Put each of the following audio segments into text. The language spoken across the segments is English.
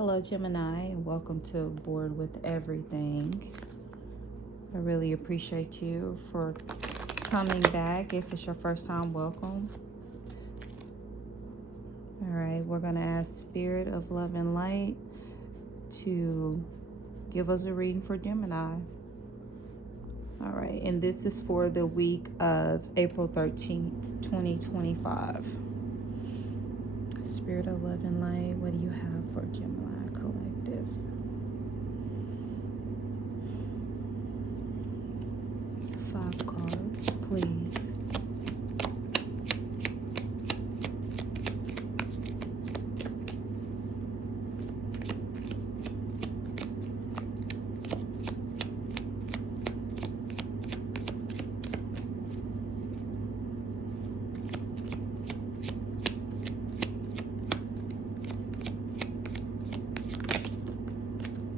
Hello, Gemini, and welcome to Board with Everything. I really appreciate you for coming back. If it's your first time, welcome. All right, we're going to ask Spirit of Love and Light to give us a reading for Gemini. All right, and this is for the week of April 13th, 2025. Spirit of Love and Light, what do you have for Gemini Collective? Five cards, please.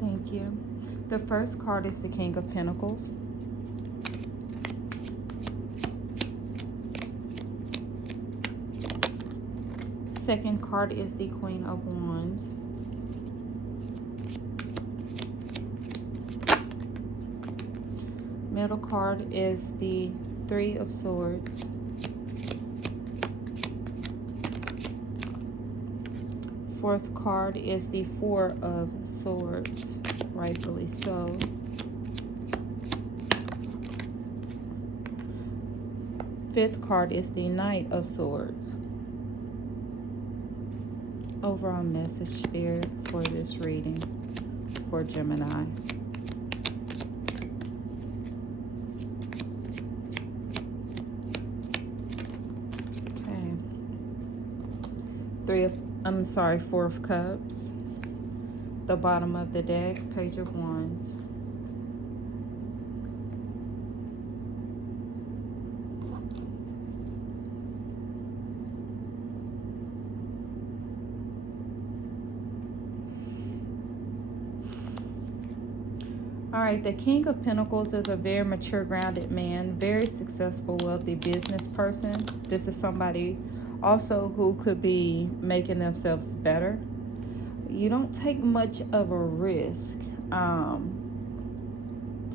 Thank you. The first card is the King of Pentacles. Second card is the Queen of Wands. Middle card is the Three of Swords. Fourth card is the Four of Swords, rightfully so. Fifth card is the Knight of Swords. Overall message, Spirit, for this reading for Gemini. Okay. Four of Cups. The bottom of the deck, Page of Wands. All right, the King of Pentacles is a very mature, grounded man, very successful, wealthy business person. This is somebody also who could be making themselves better. You don't take much of a risk. To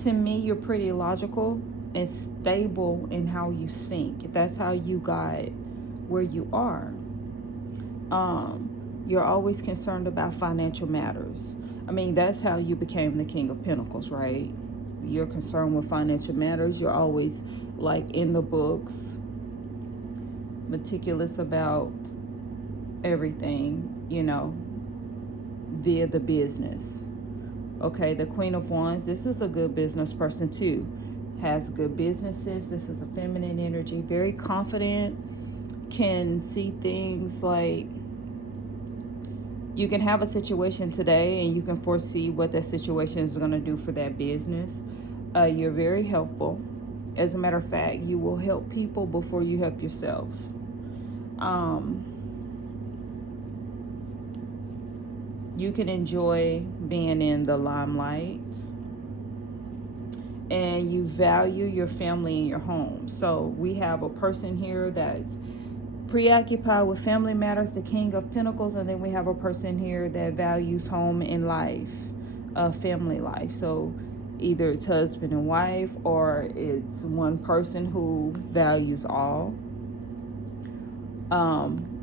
me, you're pretty logical and stable in how you think. That's how you got where you are. You're always concerned about financial matters. I mean, that's how you became the King of Pentacles, right? You're concerned with financial matters. You're always like in the books, meticulous about everything, via the business. Okay, the Queen of Wands, this is a good business person too. Has good businesses. This is a feminine energy, very confident, can see things like you can have a situation today and you can foresee what that situation is going to do for that business. You're very helpful. As a matter of fact, you will help people before you help yourself. You can enjoy being in the limelight, and you value your family and your home. So we have a person here that's preoccupied with family matters, the King of Pentacles, and then we have a person here that values home and life, family life. So either it's husband and wife, or it's one person who values all.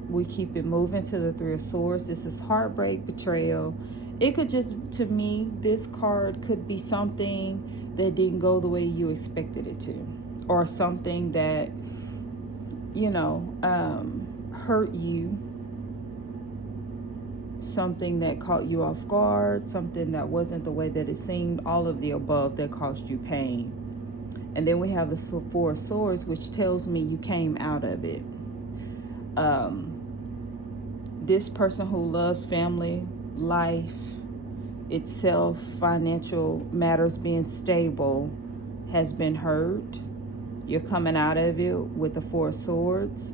We keep it moving to the Three of Swords. This is heartbreak, betrayal. It could just, to me, this card could be something that didn't go the way you expected it to, or something that hurt you, something that caught you off guard, something that wasn't the way that it seemed, all of the above that caused you pain. And then we have the Four of Swords, which tells me you came out of it. This person who loves family, life itself, financial matters being stable, has been hurt. You're coming out of it with the Four of Swords.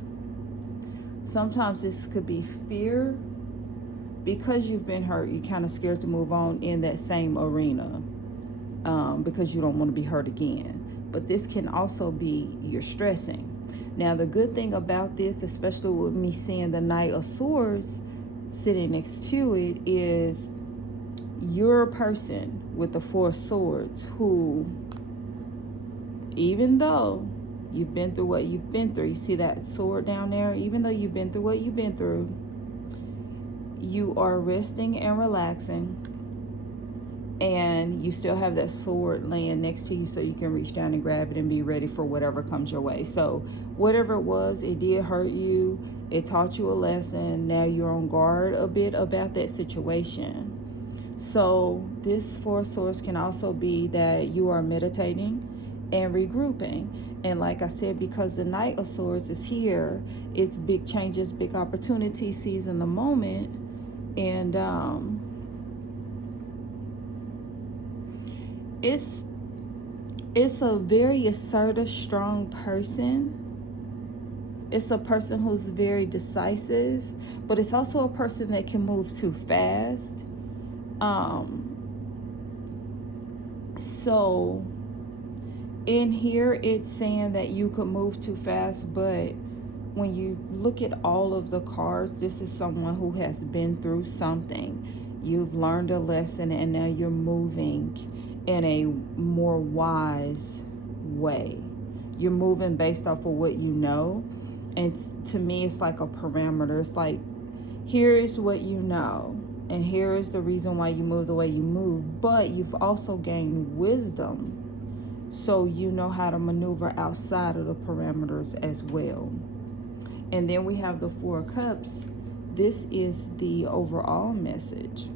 Sometimes this could be fear. Because you've been hurt, you're kind of scared to move on in that same arena, because you don't want to be hurt again. But this can also be you're stressing. Now, the good thing about this, especially with me seeing the Knight of Swords sitting next to it, is you're a person with the Four of Swords who, even though you've been through what you've been through, you see that sword down there, even though you've been through what you've been through, you are resting and relaxing, and you still have that sword laying next to you so you can reach down and grab it and be ready for whatever comes your way. So whatever it was, it did hurt you, it taught you a lesson. Now you're on guard a bit about that situation. So this Four of Swords can also be that you are meditating and regrouping. And like I said, because the Knight of Swords is here, it's big changes, big opportunities, seizing the moment. And it's a very assertive, strong person. It's a person who's very decisive, but it's also a person that can move too fast. So in here, it's saying that you could move too fast, but when you look at all of the cards, this is someone who has been through something. You've learned a lesson, and now you're moving in a more wise way. You're moving based off of what you know. And to me, it's like a parameter. It's like, here is what you know, and here is the reason why you move the way you move. But you've also gained wisdom, so you know how to maneuver outside of the parameters as well. And then we have the Four of Cups. This is the overall message.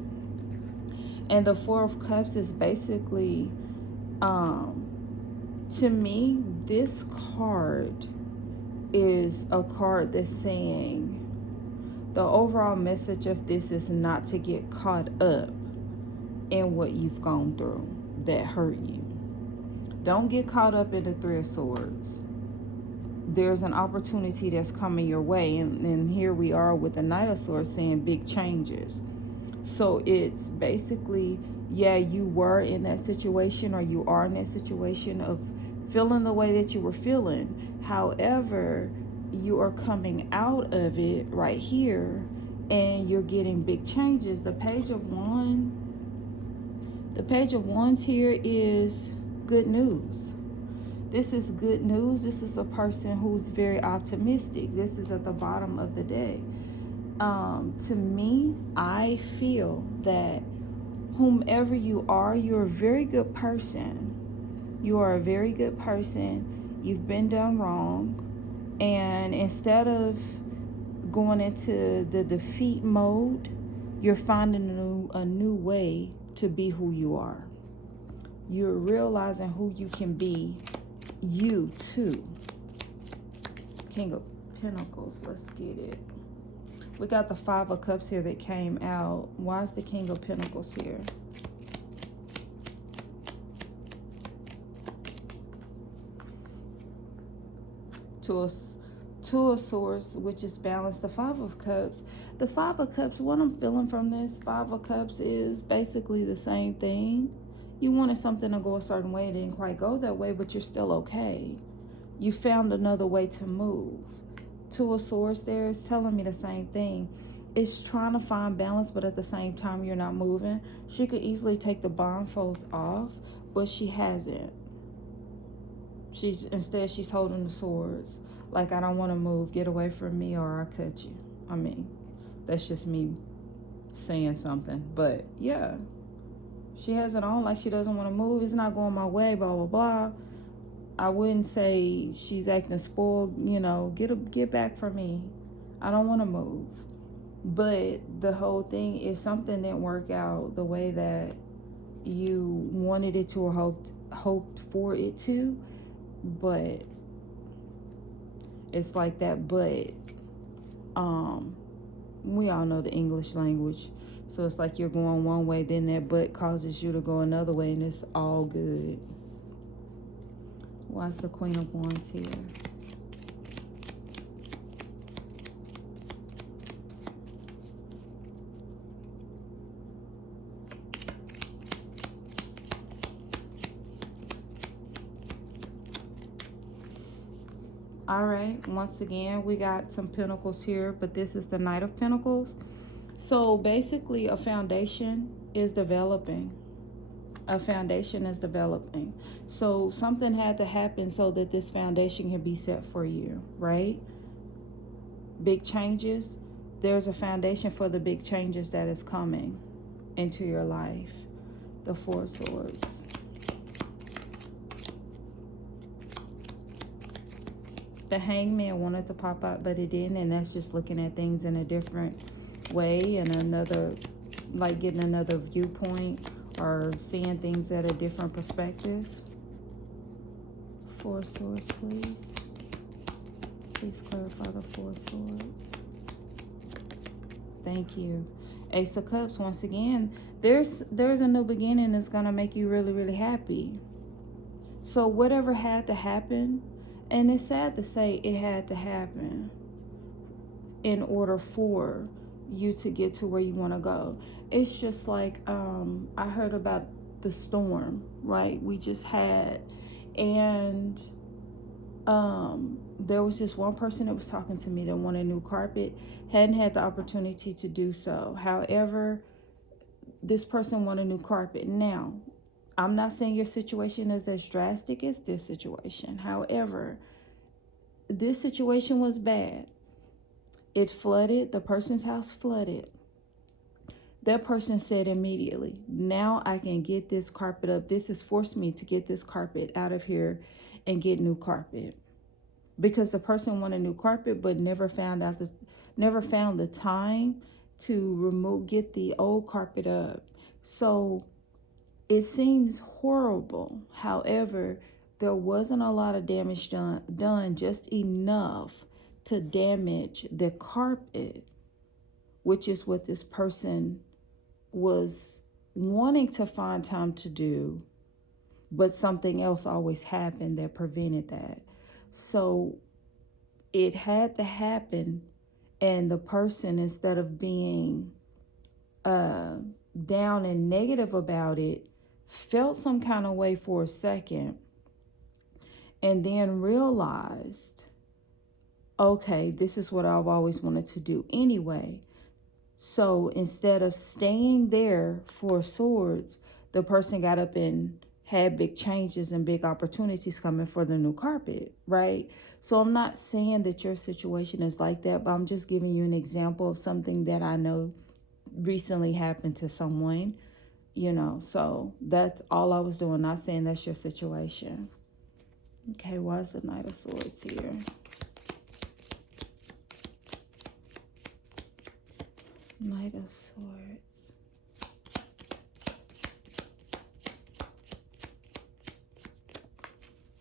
And the Four of Cups is basically, to me, this card is a card that's saying the overall message of this is not to get caught up in what you've gone through that hurt you. Don't get caught up in the Three of Swords. There's an opportunity that's coming your way, and here we are with the Knight of Swords saying big changes. So it's basically, yeah, you were in that situation, or you are in that situation of feeling the way that you were feeling. However, you are coming out of it right here, and you're getting big changes. The Page of Wands here is good news. This is good news. This is a person who's very optimistic. This is at the bottom of the deck. To me, I feel that whomever you are, you're a very good person. You are a very good person. You've been done wrong. And instead of going into the defeat mode, you're finding a new way to be who you are. You're realizing who you can be, you too. King of Pentacles, let's get it. We got the Five of Cups here that came out. Why is the King of Pentacles here? Two of Swords, which is balanced. The Five of Cups. The Five of Cups, what I'm feeling from this Five of Cups is basically the same thing. You wanted something to go a certain way. It didn't quite go that way, but you're still okay. You found another way to move. Two of Swords there is telling me the same thing. It's trying to find balance, but at the same time, you're not moving. She could easily take the blindfolds off, but she hasn't. Instead, she's holding the swords. Like, I don't want to move. Get away from me or I'll cut you. I mean, that's just me saying something. But, yeah. She has it on like she doesn't want to move. It's not going my way, blah, blah, blah. I wouldn't say she's acting spoiled. You know, get back from me. I don't want to move. But the whole thing is something didn't work out the way that you wanted it to or hoped for it to. But it's like that. But we all know the English language. So it's like you're going one way, then that but causes you to go another way, and it's all good. Why's the Queen of Wands here? All right, once again, we got some Pentacles here, but this is the Knight of Pentacles. So basically a foundation is developing. A foundation is developing. So something had to happen so that this foundation can be set for you, right? Big changes. There's a foundation for the big changes that is coming into your life. The Four of Swords. The Hangman wanted to pop out, but it didn't, and that's just looking at things in a different way and another, like getting another viewpoint or seeing things at a different perspective. Four of Swords, please. Please clarify the Four of Swords. Thank you. Ace of Cups, once again, there's a new beginning that's going to make you really, really happy. So whatever had to happen, and it's sad to say it had to happen in order for you to get to where you want to go. It's just like I heard about the storm, right? We just had, and there was just one person that was talking to me that wanted new carpet, hadn't had the opportunity to do so. However, this person wanted new carpet. Now, I'm not saying your situation is as drastic as this situation. However, this situation was bad. It flooded. The person's house flooded. That person said immediately, now I can get this carpet up. This has forced me to get this carpet out of here and get new carpet. Because the person wanted new carpet but never found the time to get the old carpet up. So it seems horrible. However, there wasn't a lot of damage done, just enough to damage the carpet, which is what this person was wanting to find time to do, but something else always happened that prevented that. So it had to happen, and the person, instead of being down and negative about it, felt some kind of way for a second, and then realized, okay, this is what I've always wanted to do anyway. So instead of staying there for swords, the person got up and had big changes and big opportunities coming for the new carpet, right? So I'm not saying that your situation is like that, but I'm just giving you an example of something that I know recently happened to someone, so that's all I was doing. Not saying that's your situation. Okay, why is the Knight of Swords here? Knight of Swords.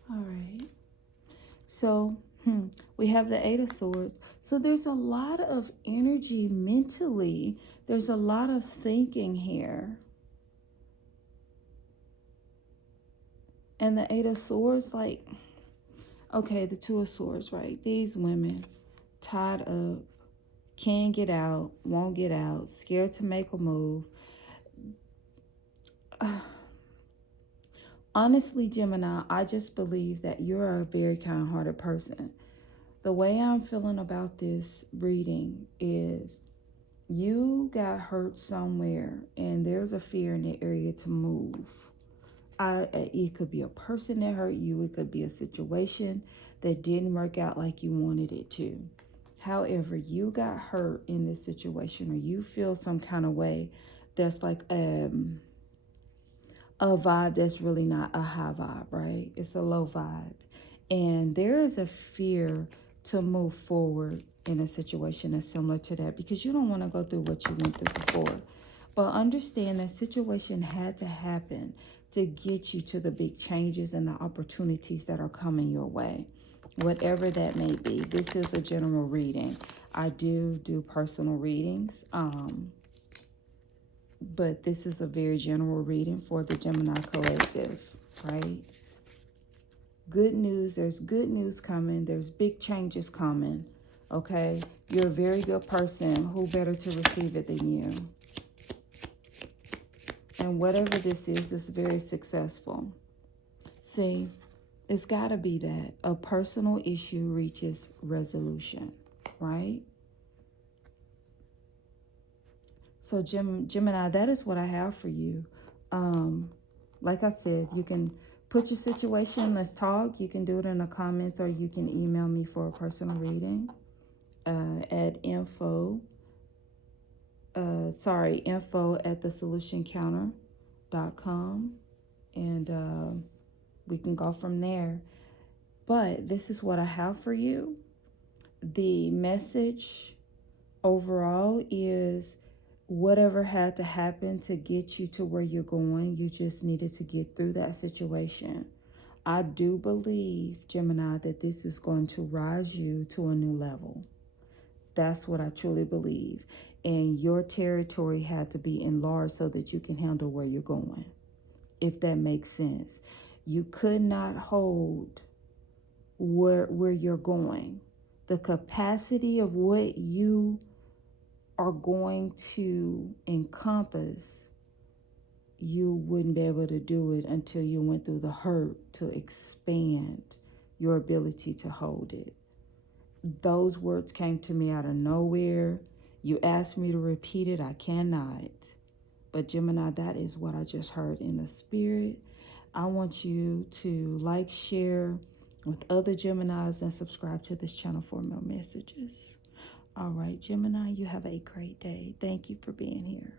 All right. So, we have the Eight of Swords. So there's a lot of energy mentally. There's a lot of thinking here. And the Eight of Swords, okay, the Two of Swords, right? These women tied up, can't get out, won't get out, scared to make a move. Honestly, Gemini, I just believe that you're a very kind-hearted person. The way I'm feeling about this reading is you got hurt somewhere, and there's a fear in the area to move. It could be a person that hurt you. It could be a situation that didn't work out like you wanted it to. However, you got hurt in this situation, or you feel some kind of way that's like a vibe that's really not a high vibe, right? It's a low vibe. And there is a fear to move forward in a situation that's similar to that, because you don't want to go through what you went through before. But understand that situation had to happen to get you to the big changes and the opportunities that are coming your way, whatever that may be. This is a general reading. I do personal readings, but this is a very general reading for the Gemini collective, right? Good news. There's good news coming. There's big changes coming, okay? You're a very good person. Who better to receive it than you? And whatever this is very successful. See, it's got to be that a personal issue reaches resolution, right? So Gemini, that is what I have for you. Like I said, you can put your situation, let's talk. You can do it in the comments, or you can email me for a personal reading at info at thesolutioncounter.com, and we can go from there. But this is what I have for you. The message overall is whatever had to happen to get you to where you're going, you just needed to get through that situation. I do believe, Gemini, that this is going to rise you to a new level. That's what I truly believe. And your territory had to be enlarged so that you can handle where you're going, if that makes sense. You could not hold where you're going. The capacity of what you are going to encompass, you wouldn't be able to do it until you went through the hurt to expand your ability to hold it. Those words came to me out of nowhere. You asked me to repeat it, I cannot. But Gemini, that is what I just heard in the spirit. I want you to like, share with other Geminis, and subscribe to this channel for more messages. All right, Gemini, you have a great day. Thank you for being here.